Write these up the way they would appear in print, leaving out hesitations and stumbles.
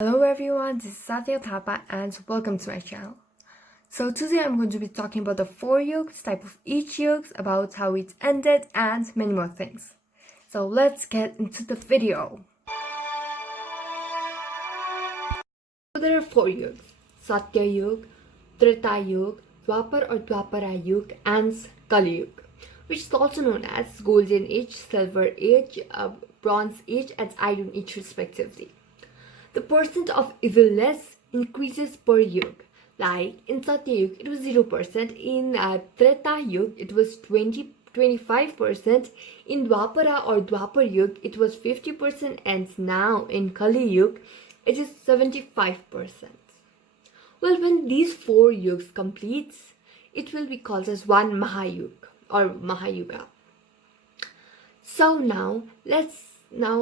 Hello everyone, this is Sadhika Thapa and welcome to my channel. So today I'm going to be talking about the 4 yugas, type of each yuga, about how it ended and many more things. So let's get into the video. So there are 4 yugas: Satya Yuga, Treta Yuga, Dwapara or Dwapara Yuga and Kali Yuga, which is also known as Golden Age, Silver Age, Bronze Age and Iron Age respectively. The percent of evilness increases per yuga. Like in Satya Yuga, it was 0%. In Treta Yuga, it was 25%. In Dwapara or Dwapar Yuga, it was 50%. And now in Kali Yuga, it is 75%. Well, when these 4 yugas completes, it will be called as one Mahayuga or Mahayuga. So now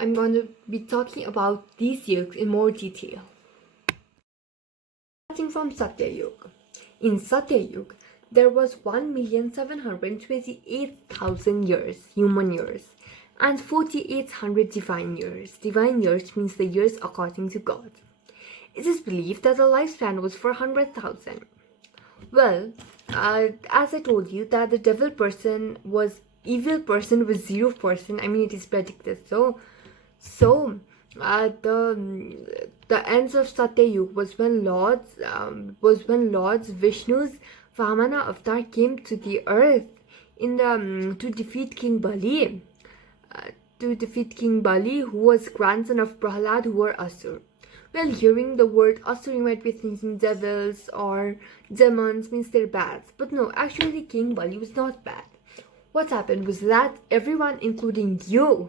I'm going to be talking about these yugas in more detail. Starting from Satya Yuga. In Satya Yuga, there was 1,728,000 years, human years, and 4,800 divine years. Divine years means the years according to God. It is believed that the lifespan was 400,000. Well, as I told you, that the evil person was 0%. I mean, it is predicted. So the ends of Satya Yuga was when Lord's Vishnu's Vamana avatar came to the earth to defeat King Bali. Who was grandson of Prahlad, who were Asur. Well, hearing the word Asur, you might be thinking devils or demons means they're bad. But no, actually King Bali was not bad. What happened was that everyone, including you,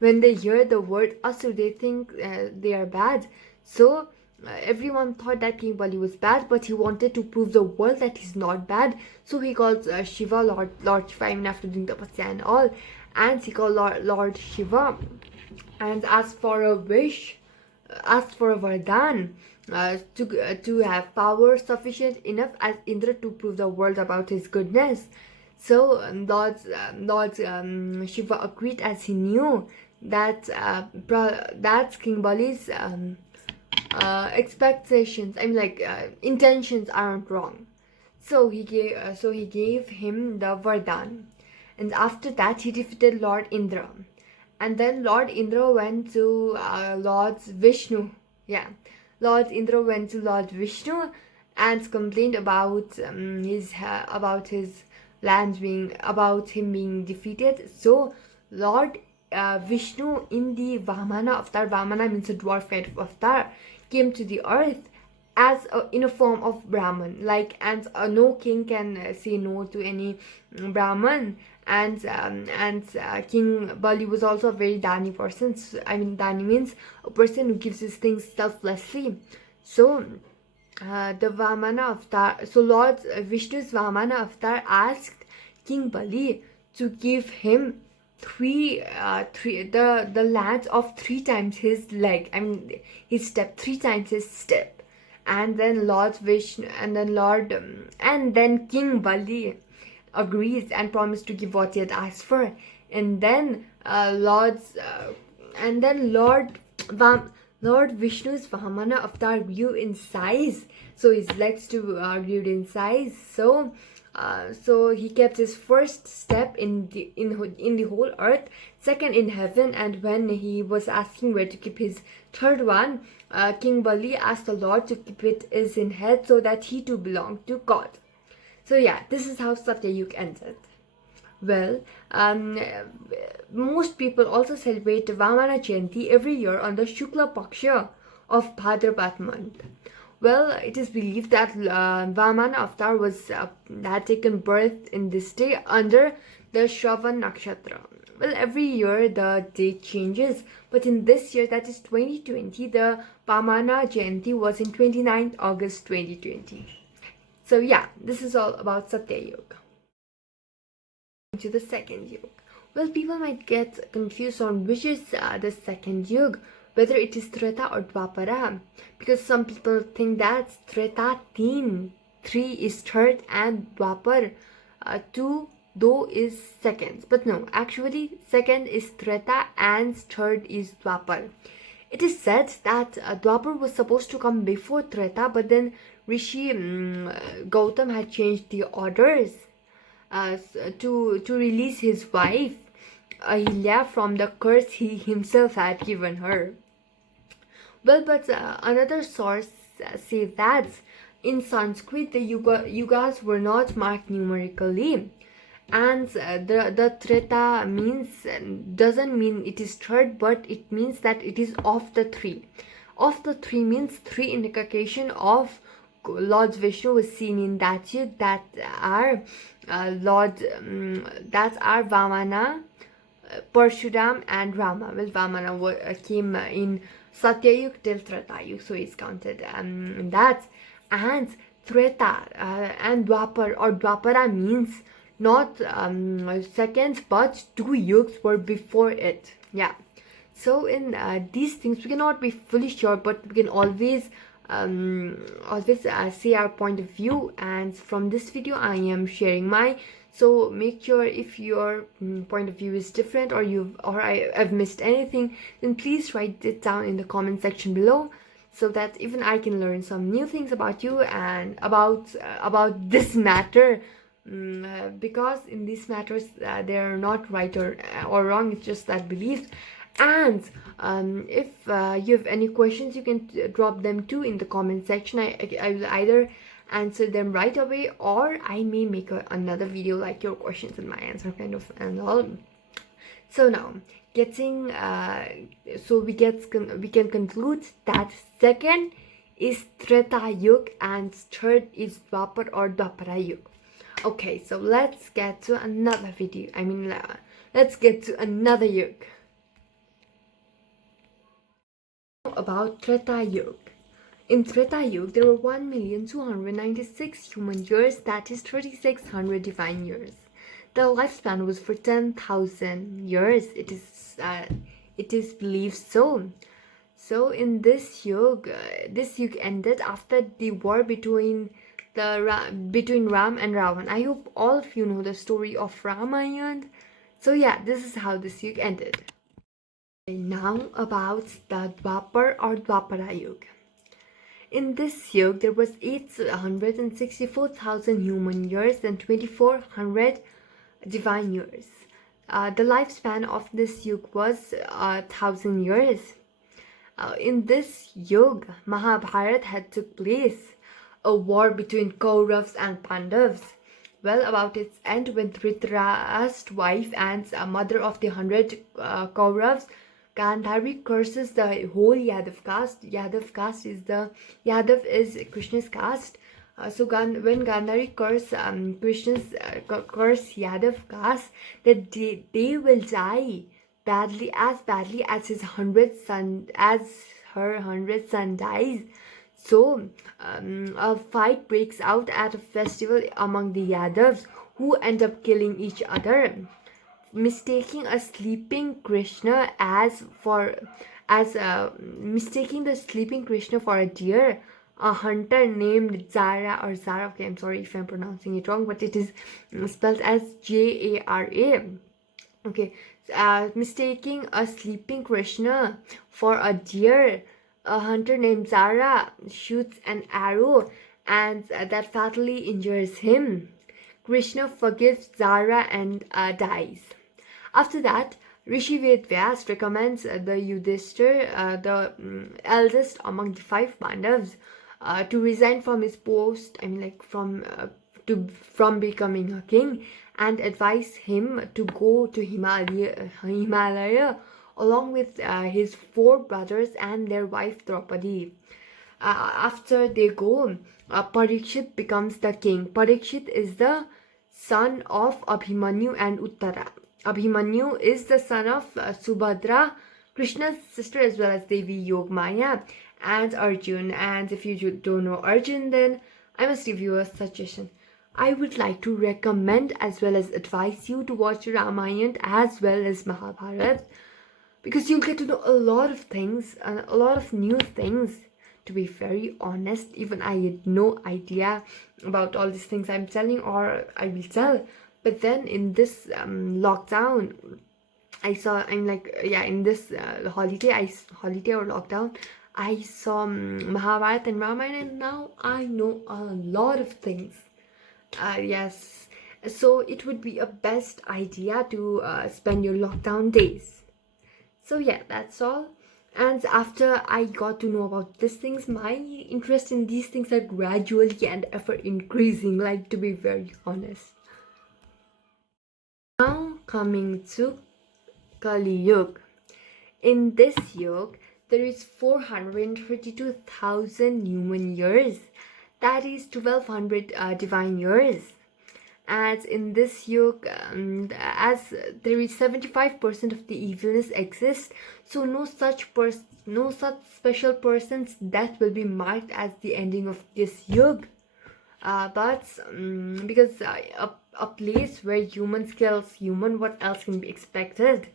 when they hear the word Asur, they think they are bad. So everyone thought that King Bali was bad, but he wanted to prove the world that he's not bad. So he called Shiva, Lord Shiva, even after doing tapasya and all. And he called Lord Shiva and asked for a wish, asked for a vardhan to have power sufficient enough as Indra to prove the world about his goodness. So Lord Shiva agreed, as he knew that King Bali's expectations, intentions aren't wrong. So he gave him the vardhan, and after that he defeated Lord Indra, and then Lord Indra went to Lord Vishnu. Yeah, Lord Indra went to Lord Vishnu and complained about his lands about him being defeated. So Lord Vishnu, in the Vamana avatar, Vamana means a dwarf kind of avatar, came to the earth as in a form of Brahman. No king can say no to any Brahman. And King Bali was also a very dani person. Dani means a person who gives his things selflessly. So the Vamana avatar, so Lord Vishnu's Vamana avatar asked King Bali to give him the lands of 3 times his leg. His step, 3 times his step. And then Lord Vishnu, and then King Bali agrees and promised to give what he had asked for. And then Lord Vishnu's Vamana avatar grew in size. So his legs too grew in size. So he kept his first step in the whole earth, second in heaven, and when he was asking where to keep his third one, King Bali asked the Lord to keep it as in head, so that he too belonged to God. So yeah, this is how Satya Yuga ended. Well, most people also celebrate Vamana Jayanti every year on the Shukla Paksha of Bhadrapad month. Well, it is believed that Vamana avatar had taken birth in this day under the Shravan Nakshatra. Well, every year the date changes, but in this year, that is 2020, the Vamana Jayanti was in 29th August 2020. So yeah, this is all about Satya Yuga. To the second yuga. Well, people might get confused on which is the second yuga, whether it is Treta or Dwapara, because some people think that Treta 3 is third and Dwapar 2 is second. But no, actually second is Treta and third is Dwapar. It is said that Dwapar was supposed to come before Treta, but then Rishi Gautam had changed the orders to release his wife Ahilya from the curse he himself had given her. Well, but another source says that in Sanskrit the yugas were not marked numerically, and the Treta means doesn't mean it is third, but it means that it is of the three. Of the three means three indication of Lord Vishnu was seen in that yuga, that are that are Vamana, Parshuram and Rama. Well, Vamana came in Satya Yuga till Treta Yuga, so he's counted that. And Treta and Dwapar or Dwapara means not seconds, but 2 yugas were before it. Yeah. So in these things we cannot be fully sure, but we can always say our point of view, and from this video I am sharing my. So make sure if your point of view is different, or I've missed anything, then please write it down in the comment section below, so that even I can learn some new things about you and about this matter. Because in these matters they are not right or wrong, it's just that beliefs. And if you have any questions, you can drop them too in the comment section. I will either answer them right away, or I may make another video like your questions and my answer kind of and all. So now getting so we can conclude that second is Treta Yuga and third is Dwapar or Dwapara Yuga. Okay, so let's get to another video. Let's get to another yuga. About Treta Yuga. In Treta Yuga, there were 1,296 human years, that is 3,600 divine years. The lifespan was for 10,000 years. It is believed so. So in this yuga ended after the war between Ram and Ravan. I hope all of you know the story of Ramayana. So yeah, this is how this yuga ended. Now about the Dwapar or Dwapara Yuga. In this yuga, there was 864,000 human years and 2,400 divine years. The lifespan of this yuga was 1,000 years. In this yuga, Mahabharata had took place, a war between Kauravas and Pandavas. Well, about its end, when Dhritarashtra's wife and mother of the 100 Kauravas, Gandhari curses the whole Yadav caste. Yadav is Krishna's caste. So when Gandhari curse curse Yadav caste, that they will die badly as her 100th son dies. So a fight breaks out at a festival among the Yadavs, who end up killing each other, mistaking a sleeping Krishna mistaking the sleeping Krishna for a deer. A hunter named Zara, okay, I'm sorry if I'm pronouncing it wrong, but it is spelled as Jara. Okay, mistaking a sleeping Krishna for a deer, a hunter named Zara shoots an arrow and that fatally injures him. Krishna forgives Zara and dies. After that, Rishi Vyas recommends the Yudhishthir, the eldest among the 5 Pandavas, to resign from his post, from becoming a king, and advise him to go to Himalaya along with his 4 brothers and their wife Draupadi. After they go, Parikshit becomes the king. Parikshit is the son of Abhimanyu and Uttara. Abhimanyu is the son of Subhadra, Krishna's sister, as well as Devi Yogmaya and Arjun. And if you don't know Arjun, then I must give you a suggestion. I would like to recommend as well as advise you to watch Ramayana as well as Mahabharata, because you'll get to know a lot of things and a lot of new things. To be very honest, even I had no idea about all these things I'm telling or I will tell. But then in this lockdown, I'm like, yeah, in this holiday or lockdown, I saw Mahabharata and Ramayana, and now I know a lot of things. Yes, so it would be a best idea to spend your lockdown days. So yeah, that's all. And after I got to know about these things, my interest in these things are gradually and ever increasing, like, to be very honest. Now coming to Kali Yuga. In this yuga, there is 432,000 human years. That is 1200 divine years. As in this yuga, as there is 75% of the evilness exists, so no such special person's death will be marked as the ending of this yuga. But because a place where humans kills human, what else can be expected?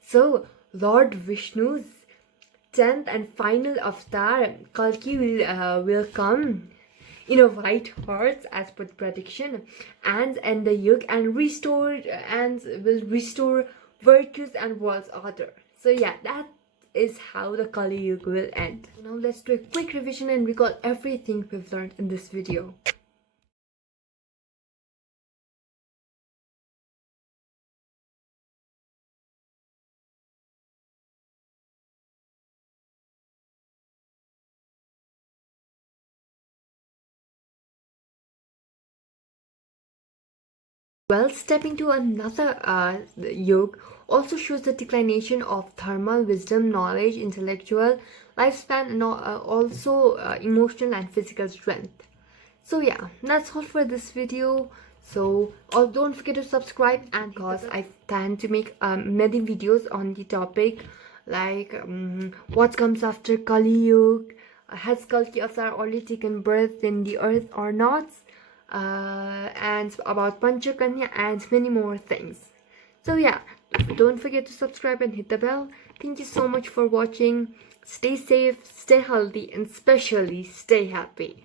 So Lord Vishnu's 10th and final avatar, Kalki, will come in a white horse as per prediction, and end the yuga and will restore virtues and world's order. So yeah, that is how the Kali Yuga will end. Now let's do a quick revision and recall everything we've learned in this video. Well, stepping to another yoke also shows the declination of thermal wisdom, knowledge, intellectual lifespan, and also emotional and physical strength. So yeah, that's all for this video. So don't forget to subscribe, and because I plan to make many videos on the topic, like what comes after Kali Yuga, has Kalki Avatar already taken birth in the earth or not, and about Panchakanya and many more things. So yeah, don't forget to subscribe and hit the bell. Thank you so much for watching. Stay safe, stay healthy, and especially stay happy.